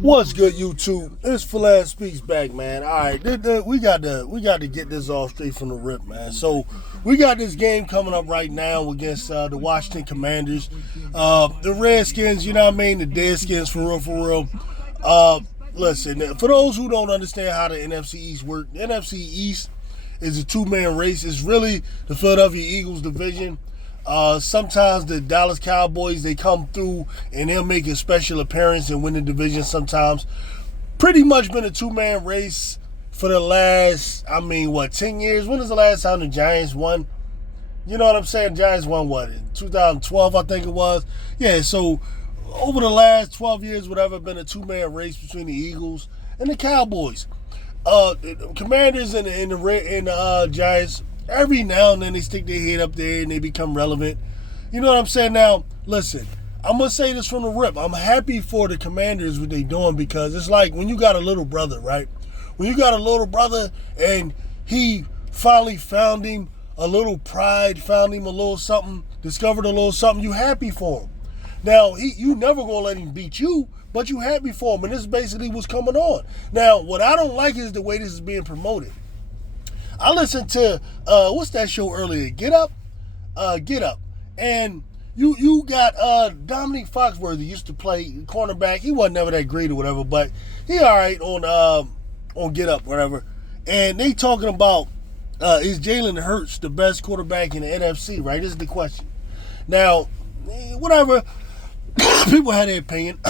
What's good, YouTube? It's Philan Speaks back, man. All right, we got to get this off straight from the rip, man. So we got this game coming up right now against the Washington Commanders, the Redskins. You know what I mean? The Deadskins, for real, for real. Listen, for those who don't understand how the NFC East works, the NFC East is a two-man race. It's really the Philadelphia Eagles division. Sometimes the Dallas Cowboys, they come through and they'll make a special appearance and win the division sometimes. Pretty much been a two-man race for the last, 10 years? When was the last time the Giants won? You know what I'm saying? Giants won what? In 2012, I think it was. Yeah, so over the last 12 years, whatever, been a two-man race between the Eagles and the Cowboys. The Commanders and the Giants, every now and then they stick their head up there and they become relevant. You know what I'm saying? Now, listen, I'm going to say this from the rip. I'm happy for the Commanders, what they doing, because it's like when you got a little brother, right? When you got a little brother and he finally found him a little pride, found him a little something, discovered a little something, you happy for him. Now, you never going to let him beat you, but you happy for him, and this is basically what's coming on. Now, what I don't like is the way this is being promoted. I listened to, what's that show earlier? Get Up? Get Up. And you got Dominique Foxworthy used to play cornerback. He wasn't never that great or whatever, but he all right on Get Up, whatever. And they talking about, is Jalen Hurts the best quarterback in the NFC, right? This is the question. Now, whatever, people had their opinion.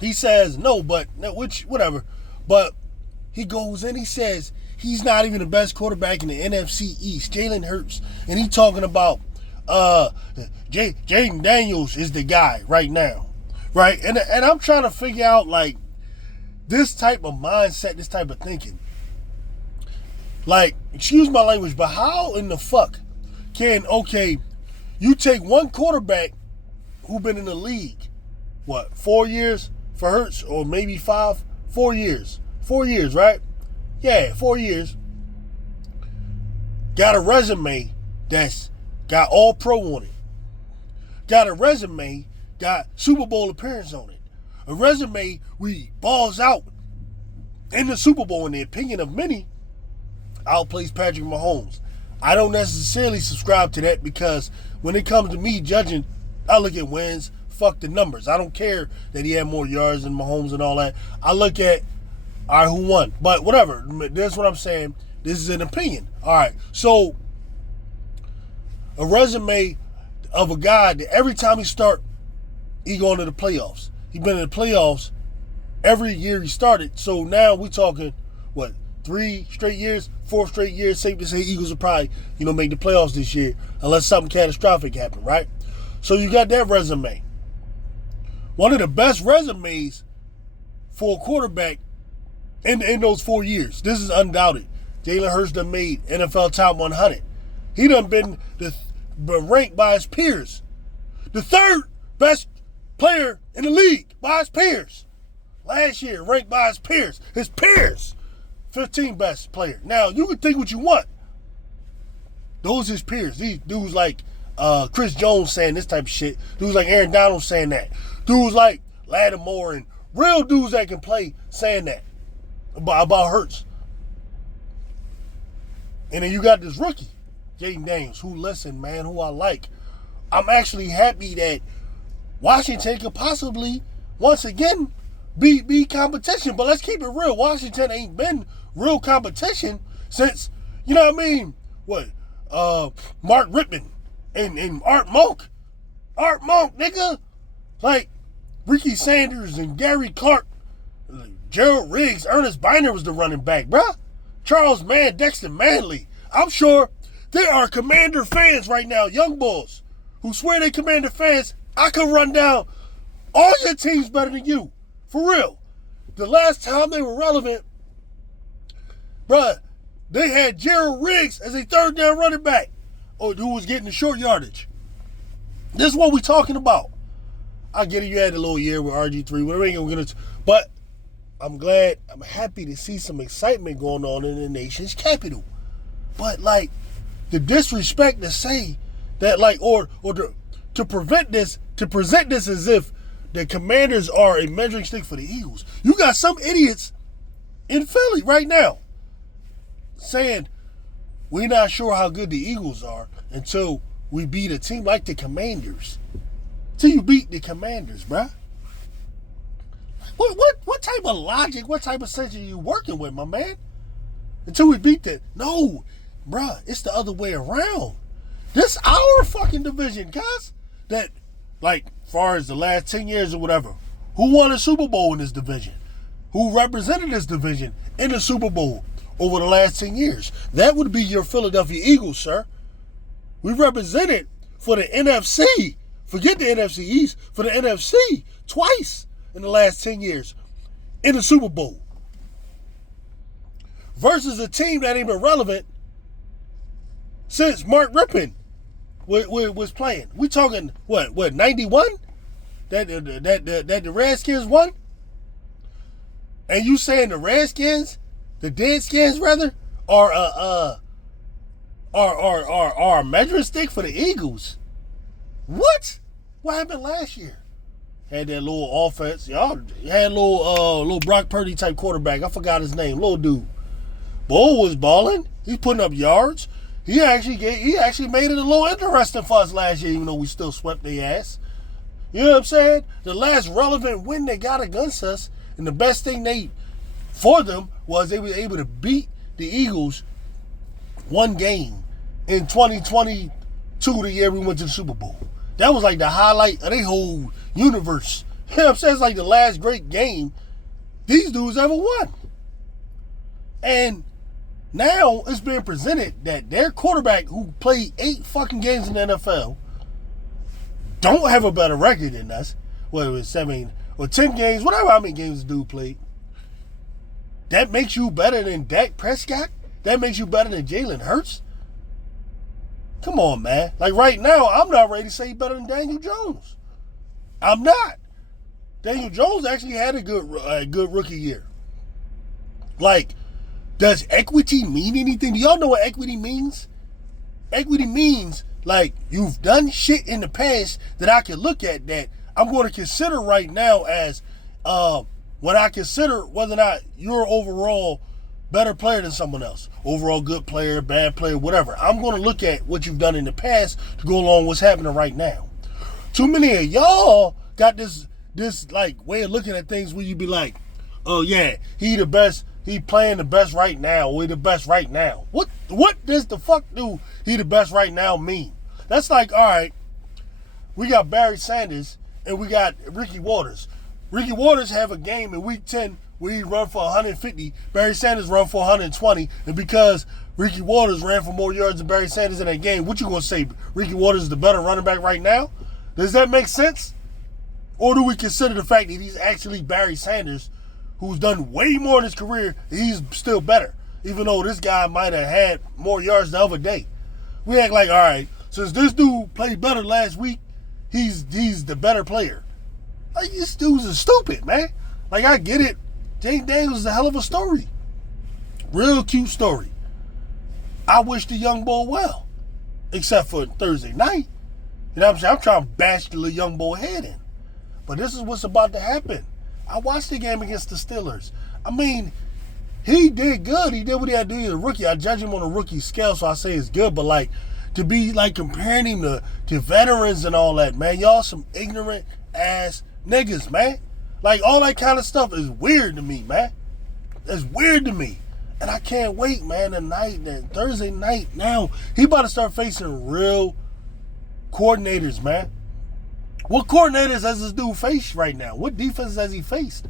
He says no, but, whatever. But he goes and he says, he's not even the best quarterback in the NFC East, Jalen Hurts. And he talking about Jayden Daniels is the guy right now, right? And I'm trying to figure out, like, this type of mindset, this type of thinking. Like, excuse my language, but how in the fuck can, you take one quarterback who been in the league, 4 years for Hurts, or maybe 5? 4 years. 4 years, right? Yeah, 4 years. Got a resume that's got all pro on it. Got a resume, got Super Bowl appearance on it. A resume where he balls out in the Super Bowl, in the opinion of many, outplays Patrick Mahomes. I don't necessarily subscribe to that, because when it comes to me judging, I look at wins, fuck the numbers. I don't care that he had more yards than Mahomes and all that. I look at, all right, who won? But whatever. That's what I'm saying. This is an opinion. All right. So, a resume of a guy that every time he start, he going to the playoffs. He been in the playoffs every year he started. So now we talking, 3 straight years, 4 straight years. Safe to say Eagles will probably, make the playoffs this year unless something catastrophic happen, right? So you got that resume. One of the best resumes for a quarterback in those 4 years. This is undoubted. Jalen Hurts done made NFL Top 100. He done been ranked by his peers. The 3rd best player in the league by his peers. Last year, ranked by his peers. His peers. 15th best player. Now, you can think what you want. Those his peers. These dudes like Chris Jones saying this type of shit. Dudes like Aaron Donald saying that. Dudes like Lattimore and real dudes that can play saying that about Hurts. And then you got this rookie, Jayden Daniels, who I like. I'm actually happy that Washington could possibly, once again, be competition. But let's keep it real. Washington ain't been real competition since, Mark Rippon and Art Monk. Art Monk, nigga. Like, Ricky Sanders and Gary Clark, Gerald Riggs, Ernest Biner was the running back, bruh. Charles Mann, Dexter Manley. I'm sure there are Commander fans right now, young bulls, who swear they Commander fans. I could run down all your teams better than you. For real. The last time they were relevant, bruh, they had Gerald Riggs as a 3rd down running back, who was getting the short yardage. This is what we talking about. I get it, you had a little year with RG3, but I'm happy to see some excitement going on in the nation's capital. But, the disrespect to say that, or to present this as if the Commanders are a measuring stick for the Eagles. You got some idiots in Philly right now saying we're not sure how good the Eagles are until we beat a team like the Commanders. Till you beat the Commanders, bruh. What type of logic, what type of sense are you working with, my man? Until we beat that. No, bruh, it's the other way around. This our fucking division, guys. That, like, far as the last 10 years or whatever, who won a Super Bowl in this division? Who represented this division in the Super Bowl over the last 10 years? That would be your Philadelphia Eagles, sir. We represented for the NFC. Forget the NFC East. For the NFC twice in the last 10 years in the Super Bowl. Versus a team that ain't been relevant since Mark Rippon was playing. We talking, what, 91? That the Redskins won? And you saying the Redskins, the Deadskins rather, are a measuring stick for the Eagles? What? What happened last year? Had that little offense. Y'all had a little Brock Purdy type quarterback. I forgot his name. Little dude. Bull was balling. He's putting up yards. He actually made it a little interesting for us last year, even though we still swept their ass. You know what I'm saying? The last relevant win they got against us, and the best thing for them was they were able to beat the Eagles one game in 2022, the year we went to the Super Bowl. That was like the highlight of their whole universe. You know what I'm saying? It's like the last great game these dudes ever won. And now it's being presented that their quarterback, who played 8 fucking games in the NFL, don't have a better record than us. Whether it was 7 or 10 games, whatever how many games the dude played. That makes you better than Dak Prescott? That makes you better than Jalen Hurts? Come on, man. Like right now, I'm not ready to say better than Daniel Jones. I'm not. Daniel Jones actually had a good rookie year. Like, does equity mean anything? Do y'all know what equity means? Equity means, like, you've done shit in the past that I can look at that I'm going to consider right now as when I consider whether or not you're overall better player than someone else. Overall good player, bad player, whatever. I'm going to look at what you've done in the past to go along with what's happening right now. Too many of y'all got this like way of looking at things where you be like, oh yeah, he the best. He playing the best right now. We the best right now. What does the fuck do he the best right now mean? That's like, all right, we got Barry Sanders and we got Ricky Waters. Ricky Waters have a game in week 10 where he run for 150. Barry Sanders run for 120. And because Ricky Waters ran for more yards than Barry Sanders in that game, what you gonna say? Ricky Waters is the better running back right now? Does that make sense? Or do we consider the fact that he's actually Barry Sanders, who's done way more in his career, he's still better, even though this guy might have had more yards the other day? We act like, all right, since this dude played better last week, he's the better player. Like, this dude's stupid, man. Like, I get it. Jayden Daniels is a hell of a story. Real cute story. I wish the young boy well, except for Thursday night. You know what I'm saying? I'm trying to bash the little young boy head in. But this is what's about to happen. I watched the game against the Steelers. I mean, he did good. He did what he had to do. He's a rookie. I judge him on a rookie scale, so I say it's good. But, like, to be, like, comparing him to veterans and all that, man, y'all some ignorant-ass niggas, man. Like, all that kind of stuff is weird to me, man. It's weird to me. And I can't wait, man, that Thursday night. Now, he about to start facing real coordinators, man. What coordinators has this dude faced right now? What defense has he faced?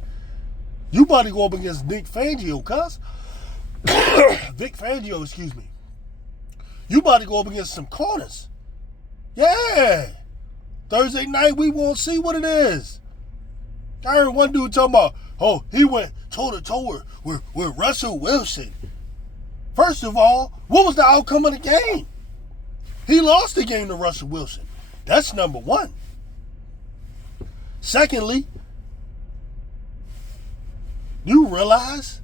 You about to go up against Vic Fangio, cuz. Vic Fangio, excuse me. You about to go up against some corners. Yeah. Thursday night, we won't see what it is. I heard one dude talking about, oh, he went toe-to-toe with Russell Wilson. First of all, what was the outcome of the game? He lost the game to Russell Wilson. That's number one. Secondly, you realize,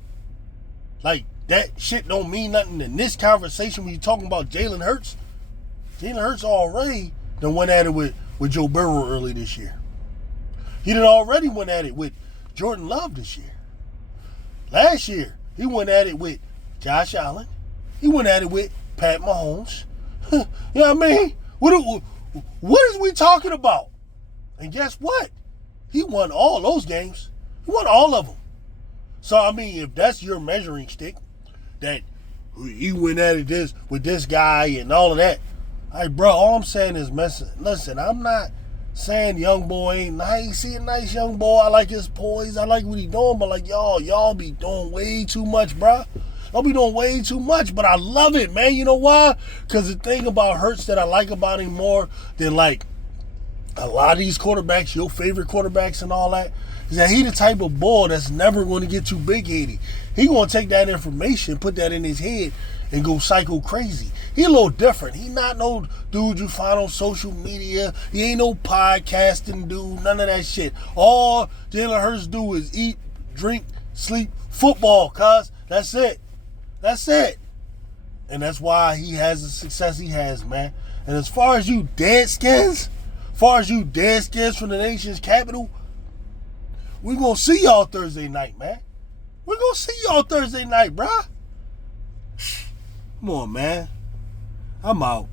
like, that shit don't mean nothing in this conversation when you're talking about Jalen Hurts. Jalen Hurts already done went at it with Joe Burrow early this year. He done already went at it with Jordan Love this year. Last year, he went at it with Josh Allen. He went at it with Pat Mahomes. You know what I mean? What is we talking about? And guess what? He won all those games. He won all of them. So, I mean, if that's your measuring stick, that he went at it with this guy and all of that, like, bro, all I'm saying is, listen, I'm not saying young boy ain't nice. He a nice young boy. I like his poise. I like what he doing. But, like, y'all be doing way too much, bro. Y'all be doing way too much. But I love it, man. You know why? Because the thing about Hurts that I like about him more than, like, a lot of these quarterbacks, your favorite quarterbacks and all that, is that he the type of boy that's never going to get too big-headed. He going to take that information, put that in his head, and go psycho crazy. He a little different. He not no dude you find on social media. He ain't no podcasting dude, none of that shit. All Jalen Hurts do is eat, drink, sleep, football, cuz. That's it. That's it. And that's why he has the success he has, man. And as far as you deadskins from the nation's capital, we're going to see y'all Thursday night, man. We're going to see y'all Thursday night, bruh. Come on, man. I'm out.